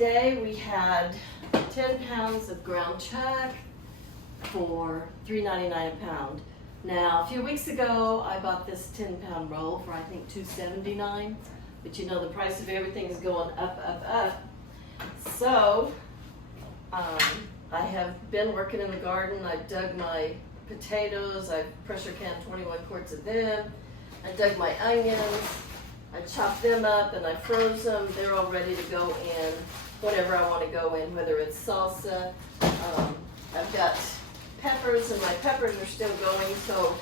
today we had 10 pounds of ground chuck for $3.99 a pound. Now, a few weeks ago, I bought this 10-pound roll for I think $2.79, but you know the price of everything is going up. So, I have been working in the garden. I've dug my potatoes. I've pressure canned 21 quarts of them. I dug my onions. I chopped them up and I froze them. They're all ready to go in whatever I want to go in, whether it's salsa. I've got peppers and my peppers are still going, so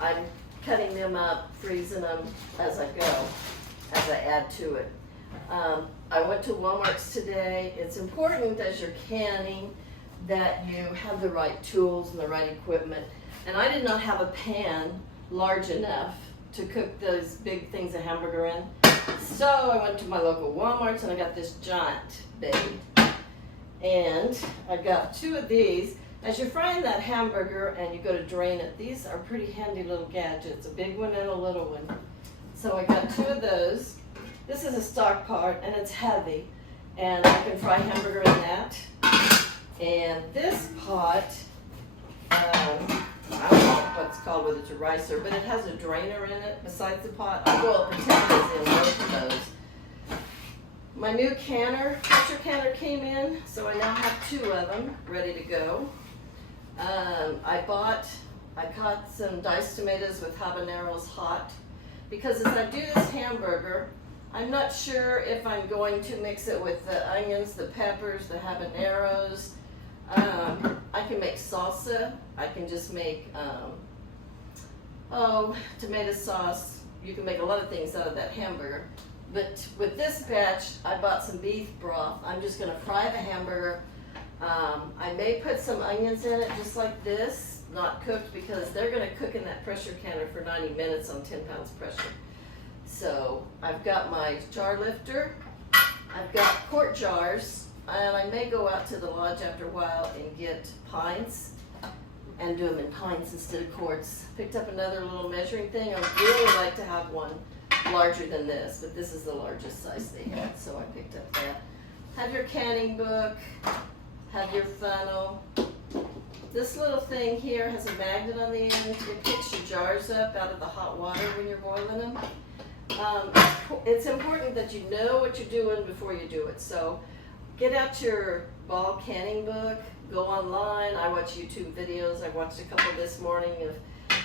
I'm cutting them up, freezing them as I go, as I add to it. I went to Walmart's today. It's important as you're canning that you have the right tools and the right equipment. And I did not have a pan large enough to cook those big things of hamburger in. So I went to my local Walmart's and I got this giant baby. And I got two of these. As you're frying that hamburger and you go to drain it, these are pretty handy little gadgets, a big one and a little one. So I got two of those. This is a stock pot and it's heavy, and I can fry hamburger in that. And this pot, I don't know what it's called, whether it's a ricer, but it has a drainer in it besides the pot. I boil potatoes in both of those. My new canner, pressure canner came in, so I now have two of them ready to go. I caught some diced tomatoes with habaneros hot, because as I do this hamburger, I'm not sure if I'm going to mix it with the onions, the peppers, the habaneros. I can make salsa. I can just make tomato sauce. You can make a lot of things out of that hamburger. But with this batch, I bought some beef broth. I'm just going to fry the hamburger. I may put some onions in it just like this, not cooked, because they're going to cook in that pressure canner for 90 minutes on 10 pounds pressure. So I've got my jar lifter. I've got quart jars, and I may go out to the lodge after a while and get pints and do them in pints instead of quarts. Picked up another little measuring thing. I would really like to have one larger than this, but this is the largest size they had, so I picked up that. Have your canning book, have your funnel. This little thing here has a magnet on the end. It picks your jars up out of the hot water when you're boiling them. It's important that you know what you're doing before you do it. So get out your ball canning book, go online. I watch YouTube videos. I watched a couple this morning of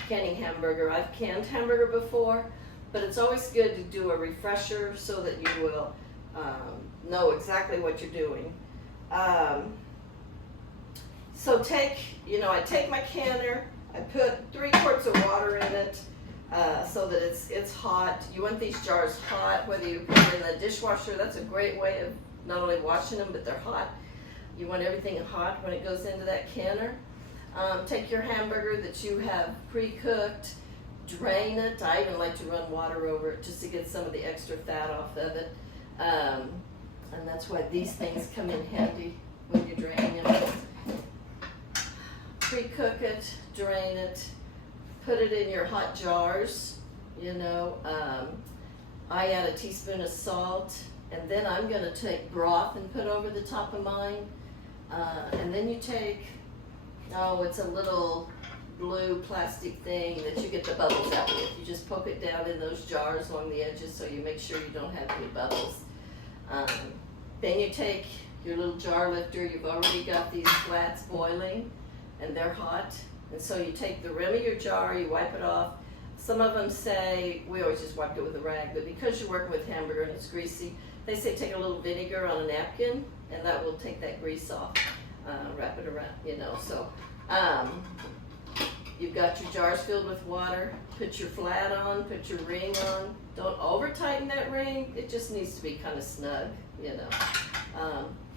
canning hamburger. I've canned hamburger before, but it's always good to do a refresher so that you will know exactly what you're doing. So I take my canner, I put 3 quarts of water in it so that it's hot. You want these jars hot, whether you put them in the dishwasher. That's a great way of not only washing them, but they're hot. You want everything hot when it goes into that canner. Take your hamburger that you have pre-cooked, drain it. I even like to run water over it just to get some of the extra fat off of it. And that's why these things come in handy when you're draining them. Pre-cook it, drain it, put it in your hot jars. I add a teaspoon of salt, and then I'm going to take broth and put over the top of mine. And then you take, it's a little blue plastic thing that you get the bubbles out with. You just poke it down in those jars along the edges so you make sure you don't have any bubbles. Then you take your little jar lifter. You've already got these flats boiling, and they're hot. And so you take the rim of your jar, you wipe it off. Some of them say, we always just wiped it with a rag, but because you're working with hamburger and it's greasy, they say take a little vinegar on a napkin, and that will take that grease off. Wrap it around, So you've got your jars filled with water. Put your flat on, put your ring on. Don't over tighten that ring. It just needs to be kind of snug,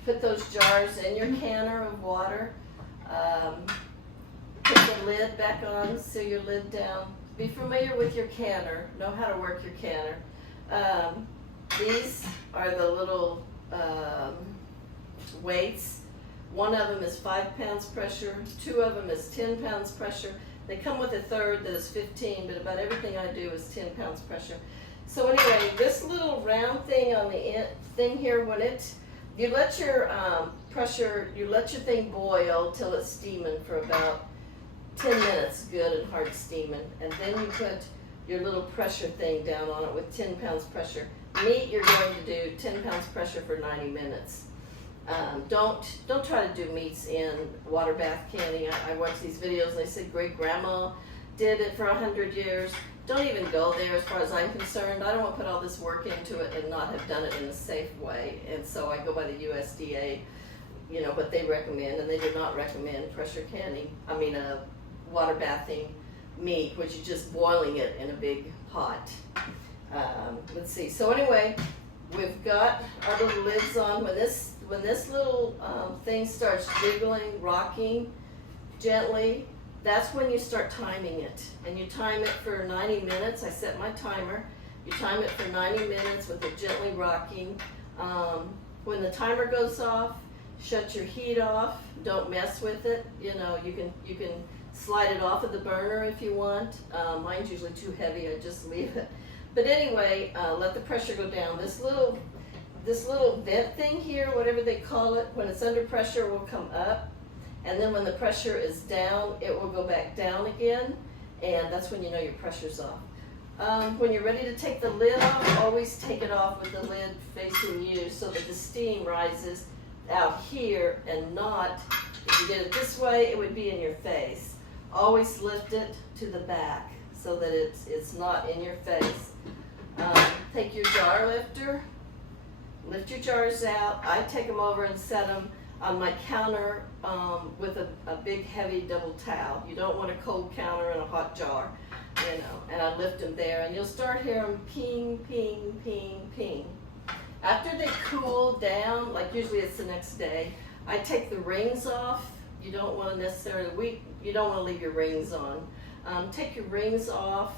Put those jars in your canner of water. Put the lid back on, seal your lid down. Be familiar with your canner, know how to work your canner. These are the little weights. One of them is 5 pounds pressure, 2 of them is 10 pounds pressure. They come with a third that is 15, but about everything I do is 10 pounds pressure. So anyway, this little round thing on the end, thing here, when it you let your you let your thing boil till it's steaming for about 10 minutes, good and hard steaming, and then you put your little pressure thing down on it with 10 pounds pressure. Meat, you're going to do 10 pounds pressure for 90 minutes. Don't try to do meats in water bath canning. I watch these videos and they say great grandma did it for 100 years. Don't even go there as far as I'm concerned. I don't want to put all this work into it and not have done it in a safe way. And so I go by the USDA, you know, what they recommend, and they do not recommend pressure canning, water bathing meat, which is just boiling it in a big pot. Let's see, so anyway, we've got our little lids on. When this little thing starts jiggling, rocking gently, that's when you start timing it. And you time it for 90 minutes. I set my timer. You time it for 90 minutes with it gently rocking. When the timer goes off, shut your heat off. Don't mess with it. You know, you can slide it off of the burner if you want. Mine's usually too heavy. I just leave it. But anyway, let the pressure go down. This little vent thing here, whatever they call it, when it's under pressure will come up, and then when the pressure is down, it will go back down again, and that's when you know your pressure's off. When you're ready to take the lid off, always take it off with the lid facing you so that the steam rises out here and not, if you did it this way, it would be in your face. Always lift it to the back so that it's not in your face. Take your jar lifter, lift your jars out. I take them over and set them on my counter with a big heavy double towel. You don't want a cold counter and a hot jar, you know, and I lift them there, and you'll start hearing ping, ping, ping, ping. After they cool down, like usually it's the next day, I take the rings off. You don't want to necessarily, you don't want to leave your rings on. Take your rings off,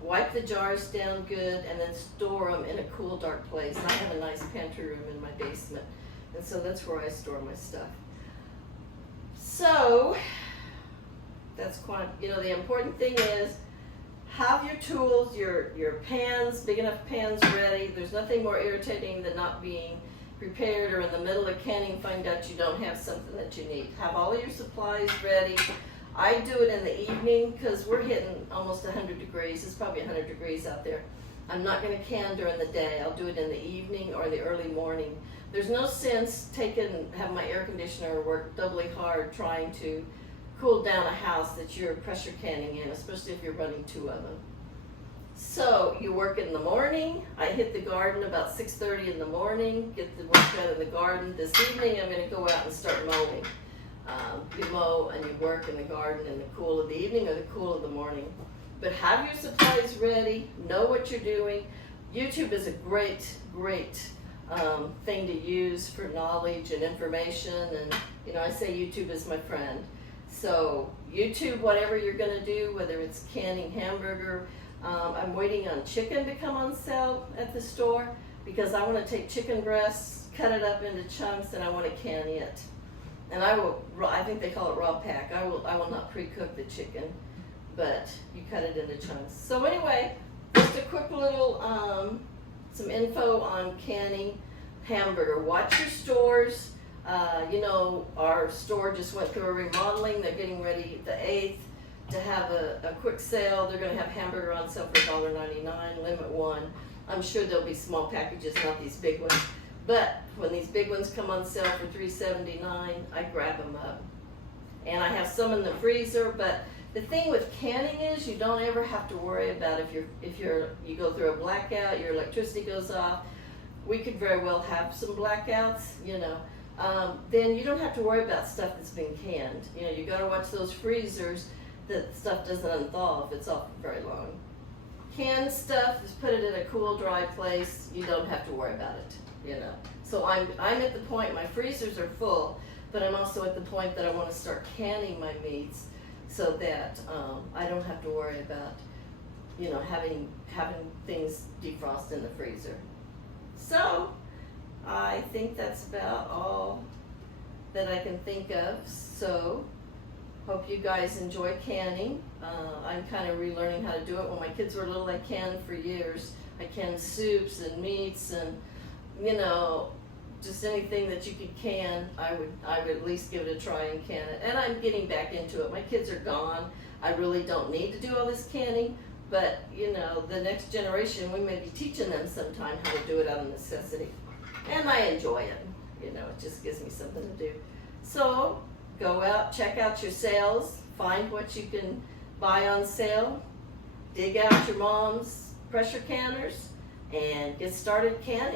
wipe the jars down good, and then store them in a cool, dark place. I have a nice pantry room in my basement, and so that's where I store my stuff. So, that's quite, you know, the important thing is have your tools, your pans, big enough pans ready. There's nothing more irritating than not being prepared or in the middle of canning, find out you don't have something that you need. Have all of your supplies ready. I do it in the evening because we're hitting almost 100 degrees. It's probably 100 degrees out there. I'm not going to can during the day. I'll do it in the evening or the early morning. There's no sense have my air conditioner work doubly hard trying to cool down a house that you're pressure canning in, especially if you're running 2 of them. So you work in the morning. I hit the garden about 6:30 in the morning, get the work done in the garden. This evening I'm going to go out and start mowing. You mow and you work in the garden in the cool of the evening or the cool of the morning. But have your supplies ready, know what you're doing. YouTube is a great thing to use for knowledge and information, and you know, I say YouTube is my friend. So YouTube whatever you're going to do, whether it's canning hamburger. I'm waiting on chicken to come on sale at the store because I want to take chicken breasts, cut it up into chunks, and I want to can it. And I think they call it raw pack. I will not pre-cook the chicken, but you cut it into chunks. So anyway, just a quick little, some info on canning hamburger. Watch your stores. You know, our store just went through a remodeling. They're getting ready the 8th to have a quick sale. They're going to have hamburger on sale for $1.99, limit 1. I'm sure there'll be small packages, not these big ones. But when these big ones come on sale for $3.79, I grab them up. And I have some in the freezer, but the thing with canning is you don't ever have to worry about if you go through a blackout, your electricity goes off. We could very well have some blackouts, you know. Then you don't have to worry about stuff that's been canned. You know, you got to watch those freezers that stuff doesn't unthaw if it's off for very long. Canned stuff, just put it in a cool, dry place. You don't have to worry about it. You know, so I'm at the point, my freezers are full, but I'm also at the point that I want to start canning my meats so that I don't have to worry about, you know, having things defrost in the freezer. So I think that's about all that I can think of. So hope you guys enjoy canning. I'm kind of relearning how to do it. When my kids were little, I canned for years. I canned soups and meats and, you know, just anything that you could can, I would at least give it a try and can it. And I'm getting back into it. My kids are gone. I really don't need to do all this canning, but you know, the next generation, we may be teaching them sometime how to do it out of necessity. And I enjoy it. You know, it just gives me something to do. So go out, check out your sales, find what you can buy on sale, dig out your mom's pressure canners, and get started canning.